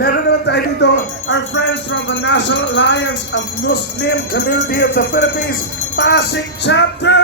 Meron naman tayo dito, our friends from the National Alliance of Muslim Community of the Philippines, Pasig Chapter!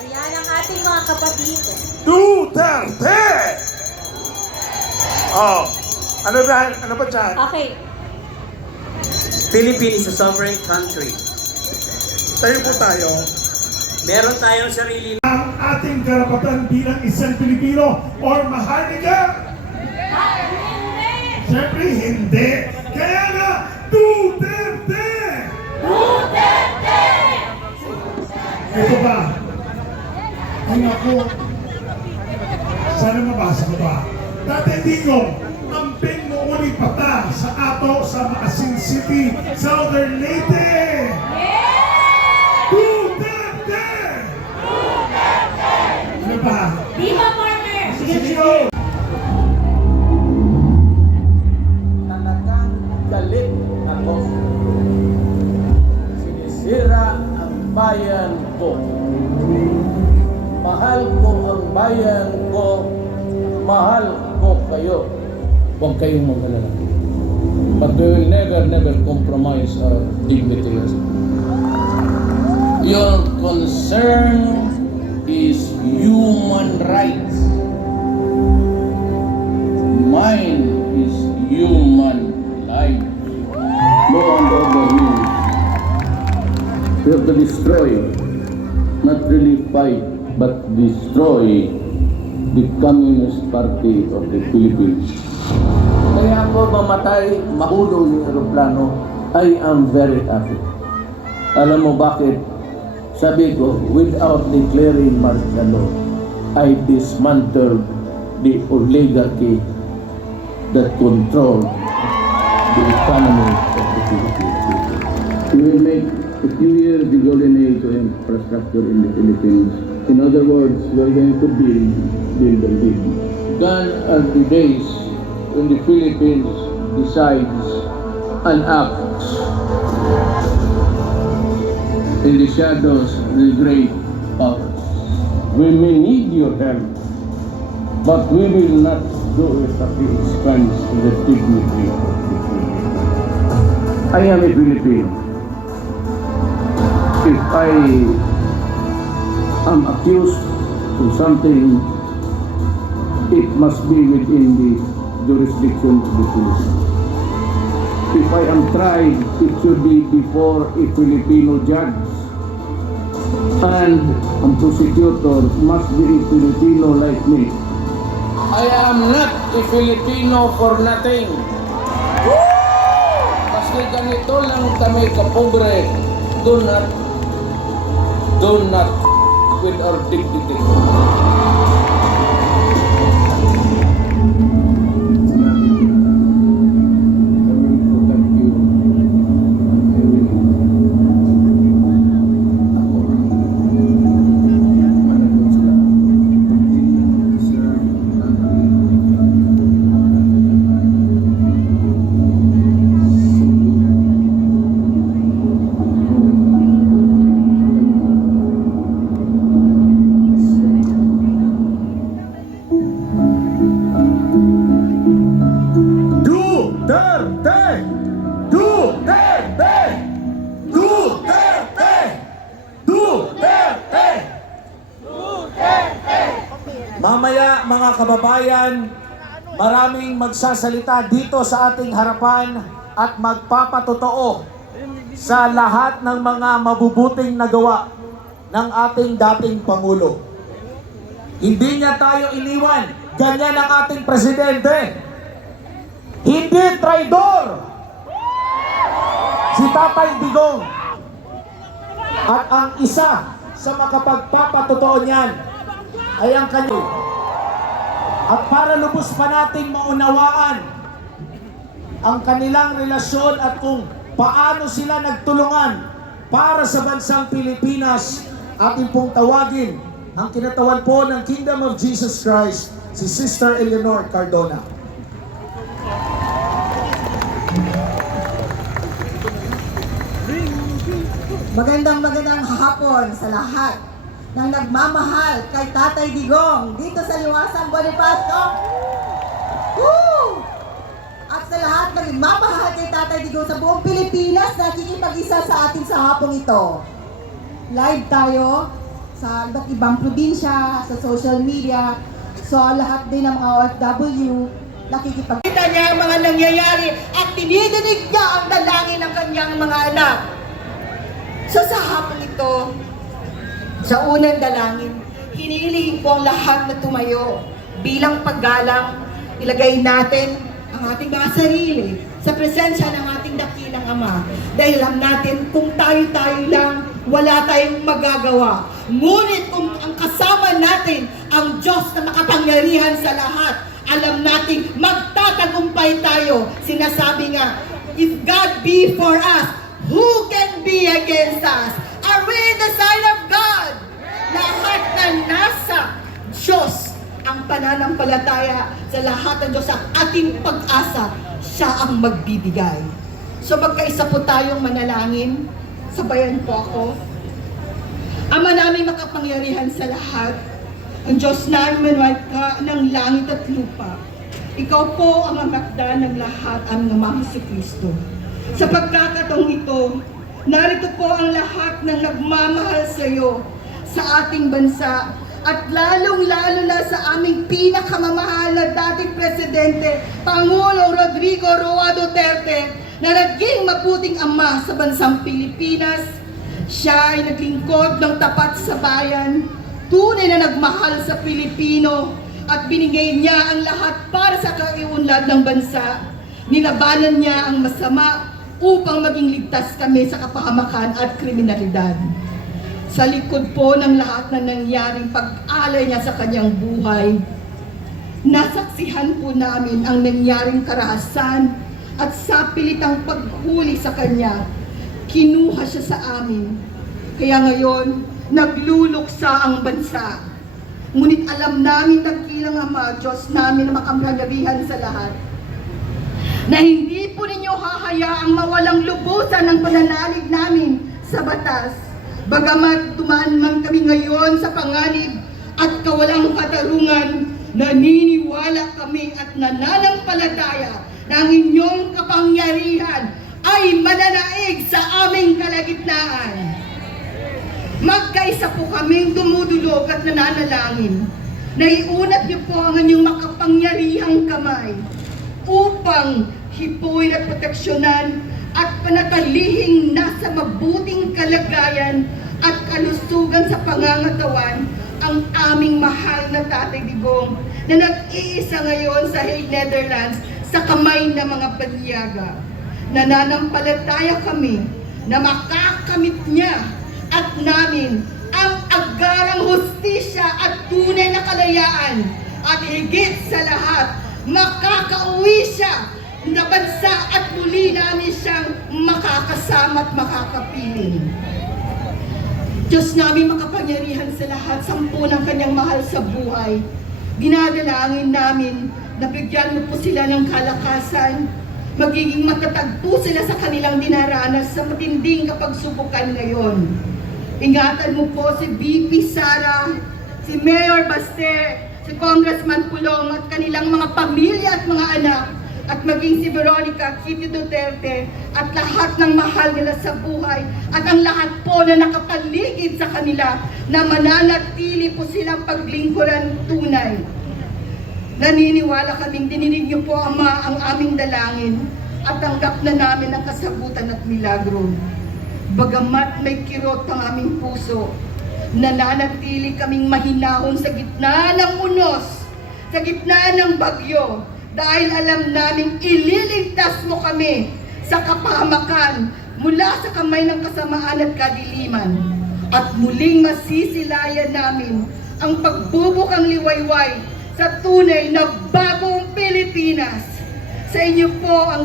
Ayan ang ating mga kapatid. Duterte! Oh, ano ba, ano ba dyan? Okay, Philippines is a sovereign country. Tayo po tayo. Meron tayong sarili Ang ating karapatan bilang isang Pilipino or maharlika? Siyempre hindi. Kaya nga, Duterte! Ito ba? Ay naku. Sana mabasa ko ba? Dati Digong, ang ping mo uli pata sa ato sa Maasin City, Southern Leyte! Duterte! Ano ba? Viva Partner! Sige, sige! Bayan ko. Mahal ko ang bayan ko. Mahal ko kayo. Huwag kayong mag-alala. But we will never, never compromise our dignity. Your concern is human rights. Mine is human life. Law and order means we have to destroy, not really fight, but destroy the Communist Party of the Philippines. Kaya ako mamatay, mahulog yung aeroplano, I am very happy. Alam mo bakit? Sabi ko, without declaring martial law, I dismantled the oligarchy that control the economy of the Philippines. We will make a few years the golden age of infrastructure in the Philippines. In other words, we are going to build, build and build. Gone are the days when the Philippines decides and acts in the shadows of the great powers. We may need your help, but we will not do it at the expense of the dignity of the Philippines. I am a Filipino. If I am accused of something it must be within the jurisdiction of the police. If I am tried, it should be before a Filipino judge. And ang prosecutor must be a Filipino like me. I am not a Filipino for nothing. Kasi ganito lang kami kapobre. Do not, do not with our dignity. Mga kababayan, maraming magsasalita dito sa ating harapan at magpapatotoo sa lahat ng mga mabubuting nagawa ng ating dating Pangulo. Hindi niya tayo iniwan. Ganyan ang ating presidente. Hindi traidor! Si Tatay Digong. At ang isa sa makapagpapatotoo niyan ay ang kanya. At para lubos pa nating maunawaan ang kanilang relasyon at kung paano sila nagtulungan para sa bansang Pilipinas, ating pong tawagin ang kinatawan po ng Kingdom of Jesus Christ, si Sister Eleanor Cardona. Magandang magandang hapon sa lahat ng nagmamahal kay Tatay Digong dito sa Liwasang Bonifacio. Woo! At nagmamahal kay Tatay Digong sa buong Pilipinas na nakikipag-isa sa atin sa hapong ito. Live tayo sa iba't ibang probinsya, sa social media, sa lahat din ng mga OFW, nakikipag Kita niya ang mga nangyayari at tinidinig niya ang dalangin ng kanyang mga anak. So sa hapon ito, sa unang dalangin, hinihilihin ko ang lahat na tumayo bilang paggalang, ilagay natin ang ating mga sarili sa presensya ng ating dakilang Ama. Dahil alam natin kung tayo-tayo lang, wala tayong magagawa. Ngunit kung ang kasama natin ang Diyos na makapangyarihan sa lahat, alam natin magtatagumpay tayo. Sinasabi nga, if God be for us, who can be against us? Are we the side of God? Lahat na nasa Diyos ang pananampalataya sa lahat ng Diyos ang ating pag-asa, siya ang magbibigay. So magkaisa po tayong manalangin. Sabayan po ako. Ama namin makapangyarihan sa lahat, ang Diyos namin ka ng langit at lupa. Ikaw po ang amakda ng lahat ang namang si Kristo. Sa pagkakataong ito, narito po ang lahat ng nagmamahal sa iyo sa ating bansa at lalong-lalo na sa aming pinakamamahal na dating presidente, Pangulong Rodrigo Roa Duterte, na naging mabuting ama sa bansang Pilipinas. Siya ay naglingkod ng tapat sa bayan, tunay na nagmahal sa Pilipino, at binigay niya ang lahat para sa kaiunlad ng bansa. Nilabanan niya ang masama upang maging ligtas kami sa kapahamakan at kriminalidad. Sa likod po ng lahat na nangyaring pag-alay niya sa kanyang buhay, nasaksihan po namin ang nangyaring karahasan at sa pilitang paghuli sa kanya, kinuha siya sa amin. Kaya ngayon, nagluluksa ang bansa. Ngunit alam namin tagkilang Ama, Diyos namin na makampangyarihan sa lahat, na hindi po ninyo hahayaang mawalang lubusan ang pananalig namin sa batas. Bagamat dumaan man kami ngayon sa panganib at kawalang katarungan, naniniwala kami at nananampalataya na ang inyong kapangyarihan ay mananaig sa aming kalagitnaan. Magkaisa po kaming dumudulog at nananalangin. Naiunat niyo po ang inyong makapangyarihang kamay upang hipuin at proteksyonan at panatalihing nasa mabuting kalagayan at kalusugan sa pangangatawan ang aming mahal na Tatay Digong na nag-iisa ngayon sa Hague, Netherlands sa kamay ng mga panyaga. Nananampalataya kami na makakamit niya at namin ang agarang hustisya at tunay na kalayaan at higit sa lahat, makakauwi siya na bansa at muli namin siyang makakasama at makakapiling. Diyos namin makapangyarihan sa lahat, sampu ng kanyang mahal sa buhay. Dinadalangin namin na bigyan mo po sila ng kalakasan, magiging matatag po sila sa kanilang dinaranas sa matinding kapagsubukan ngayon. Ingatan mo po si VP Sara, si Mayor Baste, si Congressman Pulong at kanilang mga pamilya at mga anak at maging si Veronica Kitty Duterte at lahat ng mahal nila sa buhay at ang lahat po na nakapaligid sa kanila na mananatili po silang paglingkuran tunay. Naniniwala kaming dininig niyo po, Ama, ang aming dalangin at tanggap na namin ang kasagutan at milagro. Bagamat may kirot ang aming puso, nananatili kaming mahinahon sa gitna ng unos, sa gitna ng bagyo, dahil alam naming ililigtas mo kami sa kapahamakan mula sa kamay ng kasamaan at kadiliman. At muling masisilayan namin ang pagbubukang liwayway sa tunay na bagong Pilipinas. Sa inyo po ang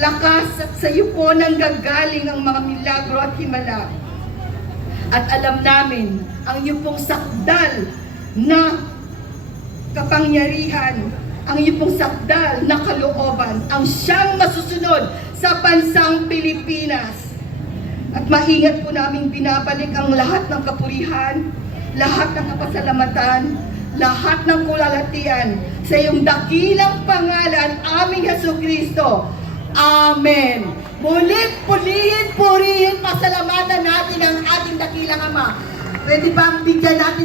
lakas at sa iyo po nang gagaling ang mga milagro at himala. At alam namin ang iyo pong sakdal na kapangyarihan, ang iyo pong sakdal na kalooban, ang siyang masusunod sa bansang Pilipinas. At maingat po namin binabalik ang lahat ng kapurihan, lahat ng kapasalamatan, lahat ng kulalatian sa iyong dakilang pangalan, aming Yesu Kristo. Amen. Muli, pulihin, purihin, pasalamatan natin ang ating dakilang Ama. Pwede bang bigyan natin